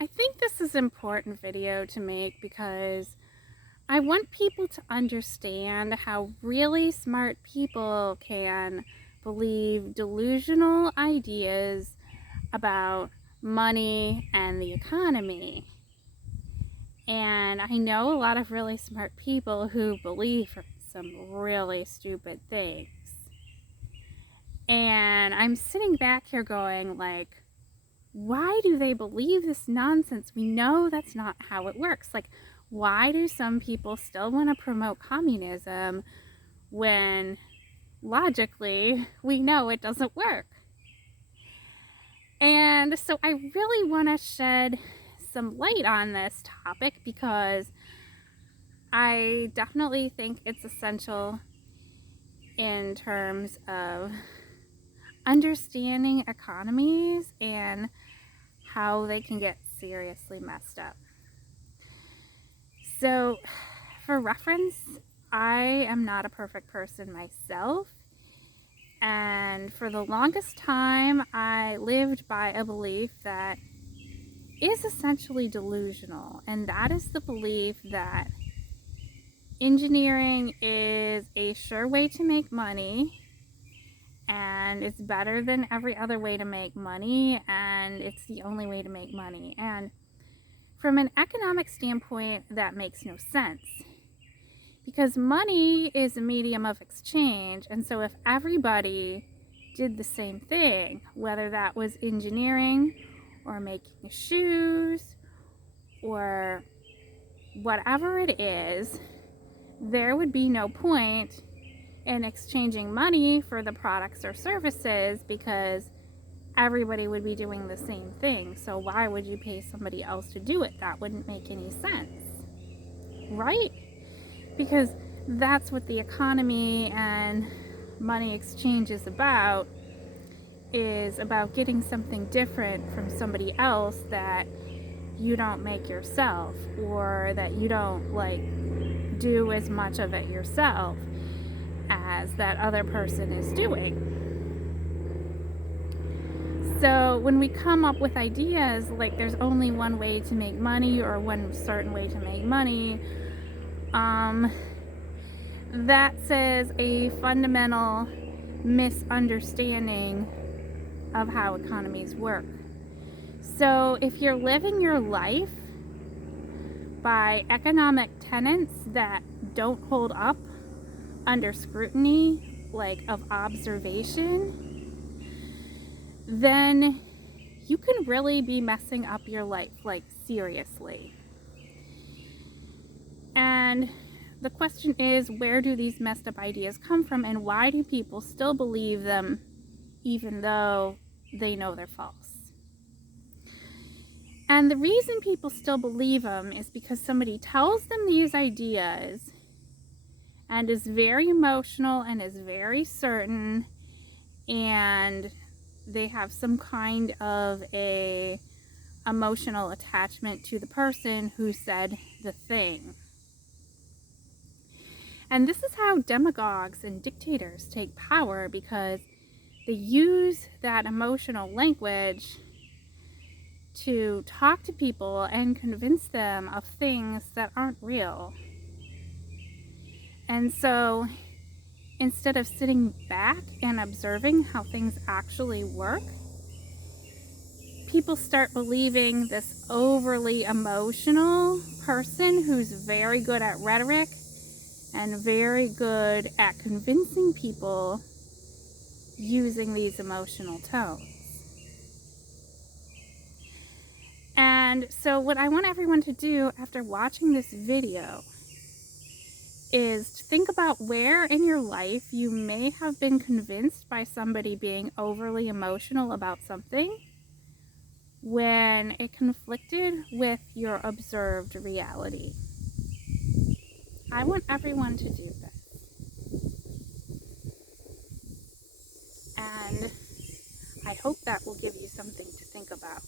I think this is an important video to make because I want people to understand how really smart people can believe delusional ideas about money and the economy. And I know a lot of really smart people who believe some really stupid things. And I'm sitting back here going like, why do they believe this nonsense? We know that's not how it works. Like, why do some people still want to promote communism when logically we know it doesn't work? And so I really want to shed some light on this topic because I definitely think it's essential in terms of understanding economies and how they can get seriously messed up. So, for reference, I am not a perfect person myself, and for the longest time, I lived by a belief that is essentially delusional, and that is the belief that engineering is a sure way to make money, and it's better than every other way to make money, and it's the only way to make money. And from an economic standpoint, that makes no sense because money is a medium of exchange. And so if everybody did the same thing, whether that was engineering or making shoes or whatever it is, there would be no point in exchanging money for the products or services because everybody would be doing the same thing. So why would you pay somebody else to do it? That wouldn't make any sense, right? Because that's what the economy and money exchange is about getting something different from somebody else that you don't make yourself, or that you don't do as much of it yourself as that other person is doing. So when we come up with ideas like there's only one way to make money or one certain way to make money, that says a fundamental misunderstanding of how economies work. So if you're living your life by economic tenets that don't hold up under scrutiny, like of observation, then you can really be messing up your life, seriously. And the question is, where do these messed up ideas come from, and why do people still believe them even though they know they're false? And the reason people still believe them is because somebody tells them these ideas and is very emotional and is very certain, and they have some kind of a emotional attachment to the person who said the thing. And this is how demagogues and dictators take power, because they use that emotional language to talk to people and convince them of things that aren't real. And so instead of sitting back and observing how things actually work, people start believing this overly emotional person who's very good at rhetoric and very good at convincing people using these emotional tones. And so what I want everyone to do after watching this video is to think about where in your life you may have been convinced by somebody being overly emotional about something when it conflicted with your observed reality. I want everyone to do this. And I hope that will give you something to think about.